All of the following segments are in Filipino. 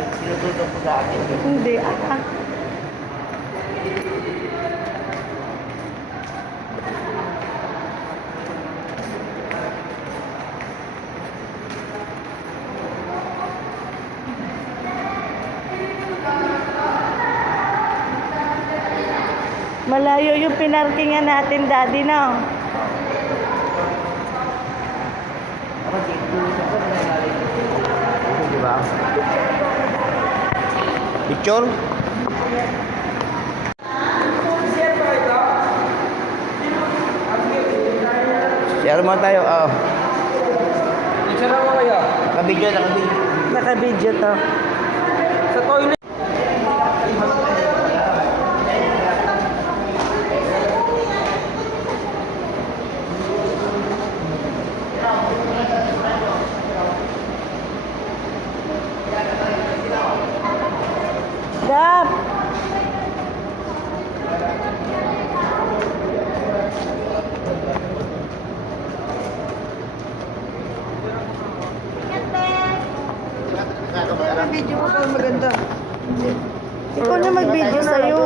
sinututok ko sa akin. Hindi, Malayo yung pinarkingan natin, Daddy, no? Diba? Picture? Share mo tayo. Oh. Picture mo kayo. Nakabidyo, nakabidyo. Naka-video to. Sa toilet. Gap! Video mo pa maganda. Ikaw na mag-video sa'yo.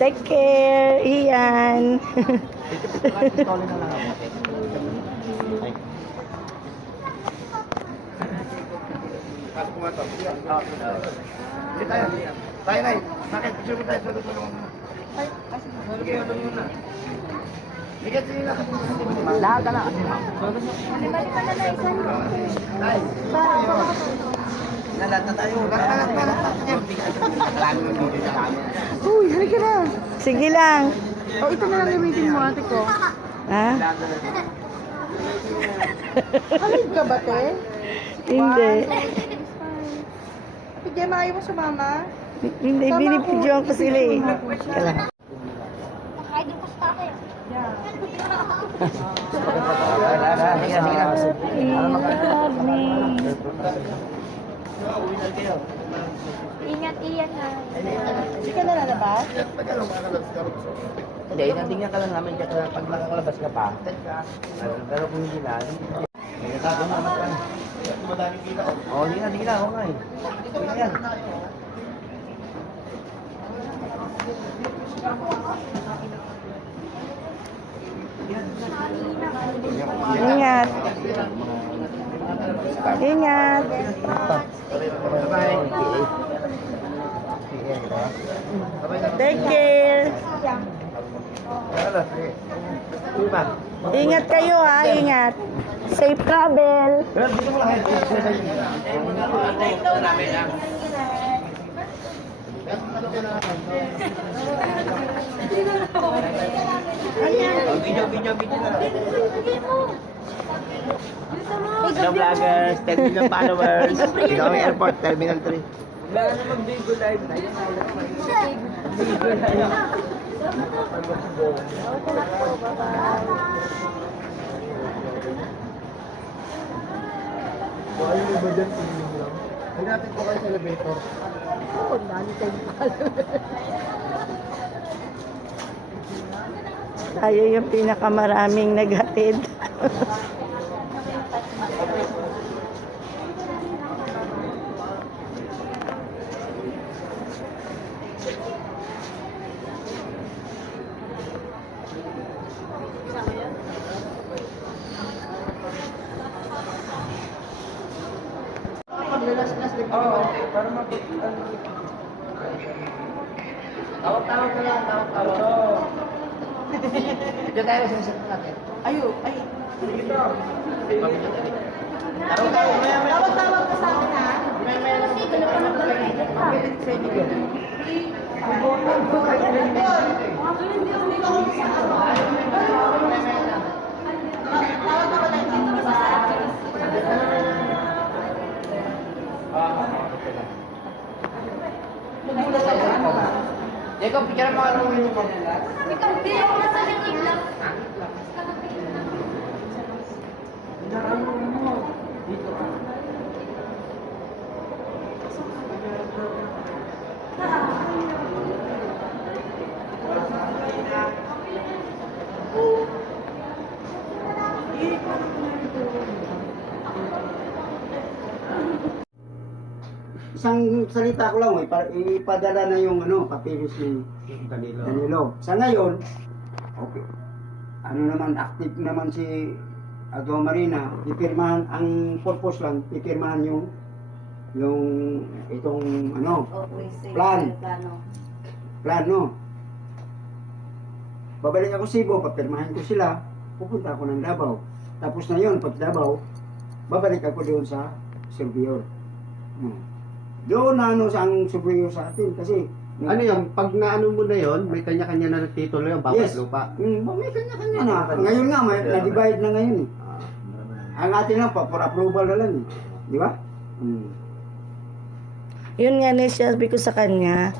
Take care, Ian. Hindi tayo. Tayo na. Bakit? Picture mo tayo. Tulungan mo. Bigat sila. Lahat na lang. Lahat na tayo. Uy, halika na. Sige lang. Oh, ito na lang gamitin mo, ate ko. Ha? Halid ka ba, te? Hindi. Ate Gemma, ayaw mo sumama? Hindi, binibidyoan ko sila eh. Kala. Ingat iyan ha. Hindi ka na lalabas? Hindi, inatingnan ka lang namin kasi pag nakakalabas ka pa. Pero kung hindi na, may natapon naman ka. Oo, hindi na. Oo nga eh. Sige yan. Ingat. Ingat. Take care. Ingat kayo ha, ingat. Safe travel. Video na. Hello vloggers, 10 million followers. Ikaw ang airport, Terminal 3. Wala na mag-Bigo live na. Yung highlight mo yun. Bigo live. Ayaw mo ba dyan? Tingin lang. Ay natin po kayo sa elevator. Oo, dami tayong Tayo yung pinakamaraming naghatid. Oo, para mapag... Tawag ka lang. Oo. Diyan tayo sa set natin. ay. Dito. Tawag ka sa akin, ha? Jacob, picture mo ano yung mo. Ikaw, bilang ko na sa likod lang. Dito ka. salita ko lang, ipadala na yung papilis ni Danilo. Sa ngayon, okay. Ano naman, active naman si Agua Marina, pipirmahan, ang purpose lang, pipirmahan yung itong plan. Plano. Babalik ako Cebu, papirmahan ko sila, pupunta ako ng Davao. Tapos na yun, pag Davao, babalik ako doon sa Surveyor. Doon na sa ang Surveyor sa atin kasi Ano yun, pag naano mo na yun, may kanya-kanya na titulo yung bawat Yes. lupa. May kanya-kanya na. Ngayon nga, na-divide na ngayon. Ang atin lang, for approval na lang. Di ba? Yun nga ni sabi ko sa kanya,